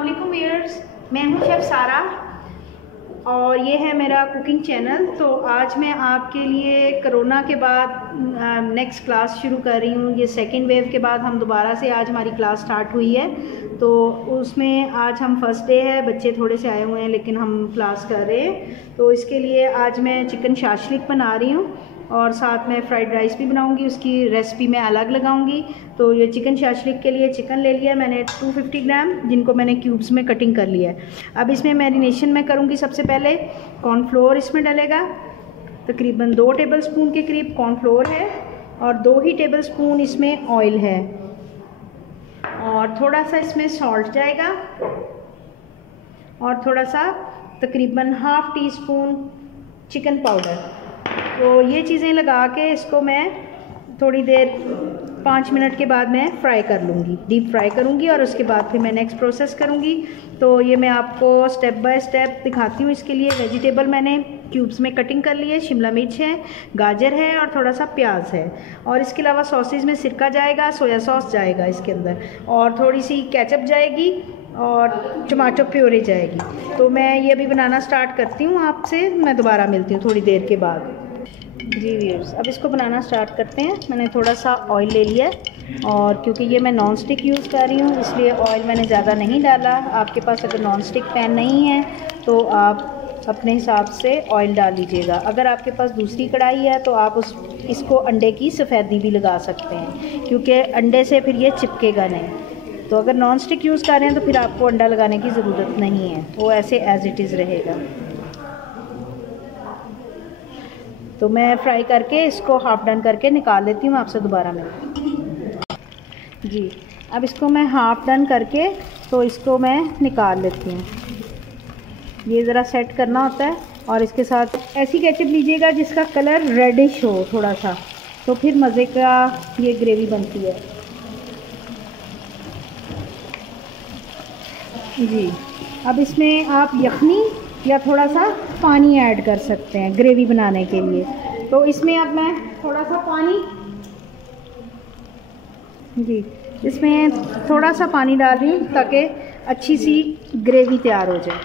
अस्सलाम वालेकुम व्यूअर्स, मैं हूं शेफ़ सारा और ये है मेरा कुकिंग चैनल। तो आज मैं आपके लिए कोरोना के बाद नेक्स्ट क्लास शुरू कर रही हूँ। ये सेकेंड वेव के बाद हम दोबारा से आज हमारी क्लास स्टार्ट हुई है। तो उसमें आज हम फर्स्ट डे है, बच्चे थोड़े से आए हुए हैं लेकिन हम क्लास कर रहे हैं। तो इसके लिए आज मैं चिकन शाशलिक बना रही हूँ और साथ में फ़्राइड राइस भी बनाऊंगी। उसकी रेसिपी मैं अलग लगाऊंगी। तो ये चिकन शाशलिक के लिए चिकन ले लिया मैंने 250 ग्राम, जिनको मैंने क्यूब्स में कटिंग कर लिया है। अब इसमें मैरिनेशन मैं करूंगी। सबसे पहले कॉर्नफ्लोर इसमें डलेगा, तकरीबन 2 टेबलस्पून के करीब कॉर्नफ्लोर है और 2 ही टेबलस्पून इसमें ऑयल है और थोड़ा सा इसमें सॉल्ट जाएगा और थोड़ा सा तकरीबन ½ टीस्पून चिकन पाउडर। तो ये चीज़ें लगा के इसको मैं थोड़ी देर 5 मिनट के बाद मैं फ्राई कर लूँगी, डीप फ्राई करूँगी और उसके बाद फिर मैं नेक्स्ट प्रोसेस करूँगी। तो ये मैं आपको स्टेप बाय स्टेप दिखाती हूँ। इसके लिए वेजिटेबल मैंने क्यूब्स में कटिंग कर ली है। शिमला मिर्च है, गाजर है और थोड़ा सा प्याज है। और इसके अलावा सॉसेज में सिरका जाएगा, सोया सॉस जाएगा इसके अंदर और थोड़ी सी केचप जाएगी और टमाटो प्योरी जाएगी। तो मैं ये अभी बनाना स्टार्ट करती हूँ, आपसे मैं दोबारा मिलती हूँ थोड़ी देर के बाद। जी व्यूअर्स, अब इसको बनाना स्टार्ट करते हैं। मैंने थोड़ा सा ऑयल ले लिया है और क्योंकि ये मैं नॉन स्टिक यूज़ कर रही हूँ इसलिए ऑयल मैंने ज़्यादा नहीं डाला। आपके पास अगर नॉन स्टिक पैन नहीं है तो आप अपने हिसाब से ऑयल डाल लीजिएगा। अगर आपके पास दूसरी कढ़ाई है तो आप इसको अंडे की सफ़ेदी भी लगा सकते हैं, क्योंकि अंडे से फिर ये चिपकेगा नहीं। तो अगर नॉन स्टिक यूज़ कर रहे हैं तो फिर आपको अंडा लगाने की ज़रूरत नहीं है, वो ऐसे एज़ इट इज़ रहेगा। तो मैं फ्राई करके इसको हाफ़ डन करके निकाल लेती हूँ, आपसे दोबारा मिलती जी। अब इसको मैं हाफ़ डन करके तो इसको मैं निकाल लेती हूँ। ये ज़रा सेट करना होता है और इसके साथ ऐसी केचप लीजिएगा जिसका कलर रेडिश हो थोड़ा सा, तो फिर मज़े का ये ग्रेवी बनती है जी। अब इसमें आप यखनी या थोड़ा सा पानी ऐड कर सकते हैं ग्रेवी बनाने के लिए। तो इसमें अब मैं थोड़ा सा पानी जी, इसमें थोड़ा सा पानी डाल रही हूँ ताकि अच्छी सी ग्रेवी तैयार हो जाए।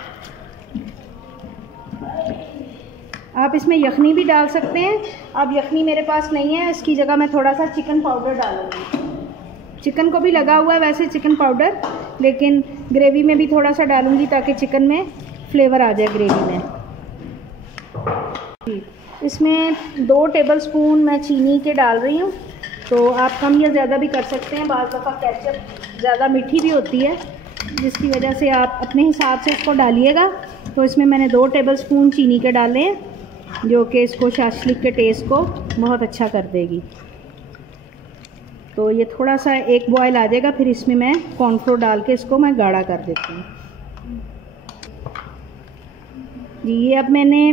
आप इसमें यखनी भी डाल सकते हैं। अब यखनी मेरे पास नहीं है, इसकी जगह मैं थोड़ा सा चिकन पाउडर डालूँगी। चिकन को भी लगा हुआ है वैसे चिकन पाउडर, लेकिन ग्रेवी में भी थोड़ा सा डालूँगी ताकि चिकन में फ्लेवर आ जाए ग्रेवी में। इसमें 2 टेबलस्पून मैं चीनी के डाल रही हूँ। तो आप कम या ज़्यादा भी कर सकते हैं। बाज़ दफ़ा केचप ज़्यादा मीठी भी होती है, जिसकी वजह से आप अपने हिसाब से इसको डालिएगा। तो इसमें मैंने 2 टेबलस्पून चीनी के डाले हैं, जो कि इसको शाशलिक के टेस्ट को बहुत अच्छा कर देगी। तो ये थोड़ा सा एक बॉयल आ जाएगा, फिर इसमें मैं कॉर्नफ्लोर डाल के इसको मैं गाढ़ा कर देती हूँ जी। ये अब मैंने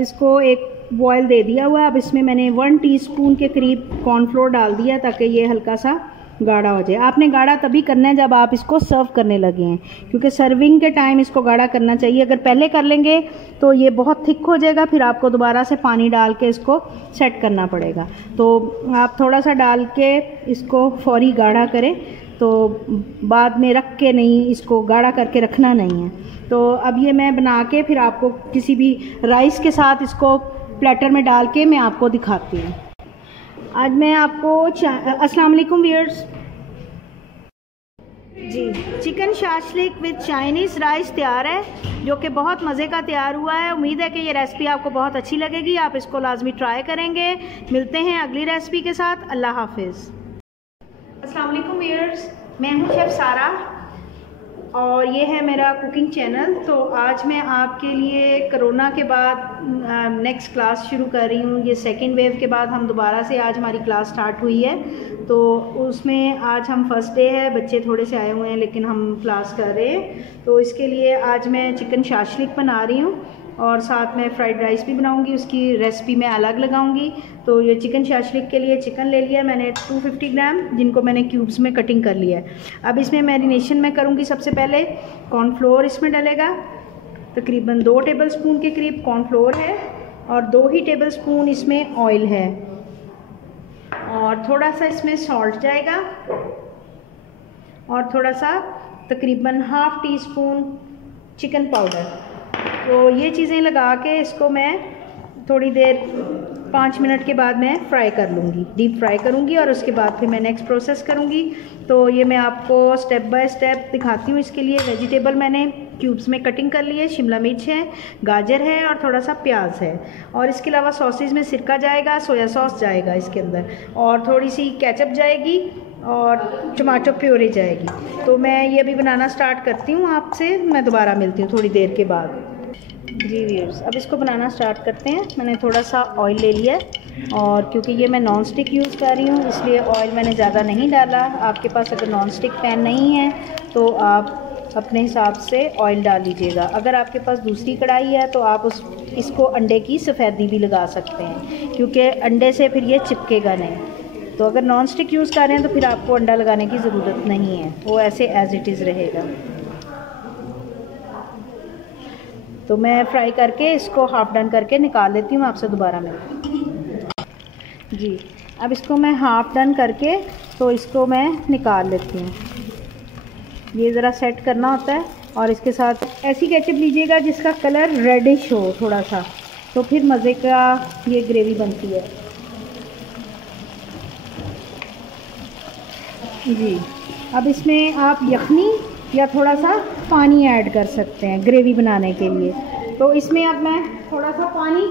इसको एक बॉयल दे दिया हुआ है। अब इसमें मैंने 1 टीस्पून के करीब कॉर्नफ्लोर डाल दिया ताकि ये हल्का सा गाढ़ा हो जाए। आपने गाढ़ा तभी करना है जब आप इसको सर्व करने लगे हैं, क्योंकि सर्विंग के टाइम इसको गाढ़ा करना चाहिए। अगर पहले कर लेंगे तो ये बहुत थिक हो जाएगा, फिर आपको दोबारा से पानी डाल के इसको सेट करना पड़ेगा। तो आप थोड़ा सा डाल के इसको फौरी गाढ़ा करें, तो बाद में रख के नहीं, इसको गाढ़ा करके रखना नहीं है। तो अब ये मैं बना के फिर आपको किसी भी राइस के साथ इसको प्लेटर में डाल के मैं आपको दिखाती हूँ। आज मैं आपको अस्सलाम वालेकुम व्यूअर्स जी, chicken shashlik with Chinese rice तैयार है, जो कि बहुत मज़े का तैयार हुआ है। उम्मीद है कि ये रेसिपी आपको बहुत अच्छी लगेगी, आप इसको लाजमी ट्राई करेंगे। मिलते हैं अगली रेसिपी के साथ। अल्लाह हाफिज़। अस्सलाम वालेकुम व्यूअर्स, मैं हूं शेफ़ सारा और ये है मेरा कुकिंग चैनल। तो आज मैं आपके लिए कोरोना के बाद नेक्स्ट क्लास शुरू कर रही हूँ। ये सेकेंड वेव के बाद हम दोबारा से आज हमारी क्लास स्टार्ट हुई है। तो उसमें आज हम फर्स्ट डे है, बच्चे थोड़े से आए हुए हैं लेकिन हम क्लास कर रहे हैं। तो इसके लिए आज मैं चिकन शाशलिक बना रही हूँ और साथ में फ़्राइड राइस भी बनाऊंगी। उसकी रेसिपी मैं अलग लगाऊंगी। तो ये चिकन शाशलिक के लिए चिकन ले लिया मैंने 250 ग्राम, जिनको मैंने क्यूब्स में कटिंग कर लिया है। अब इसमें मैरिनेशन मैं करूँगी। सबसे पहले कॉर्नफ्लोर इसमें डलेगा, तकरीबन 2 टेबलस्पून के करीब कॉर्नफ्लोर है और 2 ही टेबलस्पून इसमें ऑयल है और थोड़ा सा इसमें सॉल्ट जाएगा और थोड़ा सा तकरीबन half tea spoon chicken powder. तो ये चीज़ें लगा के इसको मैं थोड़ी देर 5 मिनट के बाद मैं फ्राई कर लूँगी, डीप फ्राई करूँगी और उसके बाद फिर मैं नेक्स्ट प्रोसेस करूँगी। तो ये मैं आपको स्टेप बाय स्टेप दिखाती हूँ। इसके लिए वेजिटेबल मैंने क्यूब्स में कटिंग कर ली है, शिमला मिर्च है, गाजर है और थोड़ा सा प्याज है। और इसके अलावा सॉसेज में सिरका जाएगा, सोया सॉस जाएगा इसके अंदर, और थोड़ी सी केचप जाएगी और टमाटो प्योरी जाएगी। तो मैं ये अभी बनाना स्टार्ट करती हूँ, आपसे मैं दोबारा मिलती हूँ थोड़ी देर के बाद। जी व्यूअर्स, अब इसको बनाना स्टार्ट करते हैं। मैंने थोड़ा सा ऑयल ले लिया है और क्योंकि ये मैं नॉन स्टिक यूज़ कर रही हूँ इसलिए ऑयल मैंने ज़्यादा नहीं डाला। आपके पास अगर नॉन स्टिक पैन नहीं है तो आप अपने हिसाब से ऑयल डाल लीजिएगा। अगर आपके पास दूसरी कढ़ाई है तो आप इसको अंडे की सफ़ेदी भी लगा सकते हैं, क्योंकि अंडे से फिर ये चिपकेगा नहीं। तो अगर नॉन स्टिक यूज़ कर रहे हैं तो फिर आपको अंडा लगाने की ज़रूरत नहीं है, वो ऐसे एज़ इट इज़ रहेगा। तो मैं फ्राई करके इसको हाफ़ डन करके निकाल लेती हूँ, आपसे दोबारा मिलती। जी, अब इसको मैं हाफ़ डन करके तो इसको मैं निकाल लेती हूँ। ये ज़रा सेट करना होता है और इसके साथ ऐसी केचप लीजिएगा जिसका कलर रेडिश हो थोड़ा सा, तो फिर मज़े का ये ग्रेवी बनती है। जी, अब इसमें आप यखनी या थोड़ा सा पानी ऐड कर सकते हैं ग्रेवी बनाने के लिए। तो इसमें अब मैं थोड़ा सा पानी,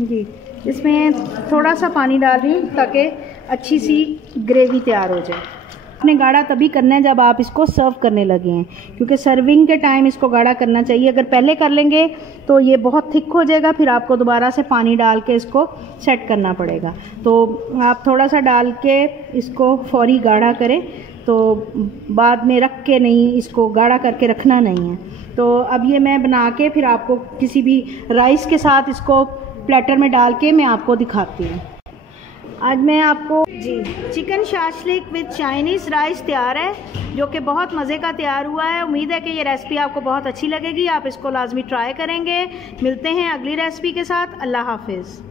जी इसमें थोड़ा सा पानी डाल रही हूँ ताकि अच्छी सी ग्रेवी तैयार हो जाए। आपने गाढ़ा तभी करना है जब आप इसको सर्व करने लगे हैं, क्योंकि सर्विंग के टाइम इसको गाढ़ा करना चाहिए। अगर पहले कर लेंगे तो ये बहुत थिक हो जाएगा, फिर आपको दोबारा से पानी डाल के इसको सेट करना पड़ेगा। तो आप थोड़ा सा डाल के इसको फौरी गाढ़ा करें, तो बाद में रख के नहीं, इसको गाढ़ा करके रखना नहीं है। तो अब ये मैं बना के फिर आपको किसी भी राइस के साथ इसको प्लेटर में डाल के मैं आपको दिखाती हूँ। आज मैं आपको जी chicken shashlik with Chinese rice तैयार है, जो कि बहुत मज़े का तैयार हुआ है। उम्मीद है कि ये रेसिपी आपको बहुत अच्छी लगेगी, आप इसको लाजमी ट्राई करेंगे। मिलते हैं अगली रेसिपी के साथ। अल्लाह हाफिज़।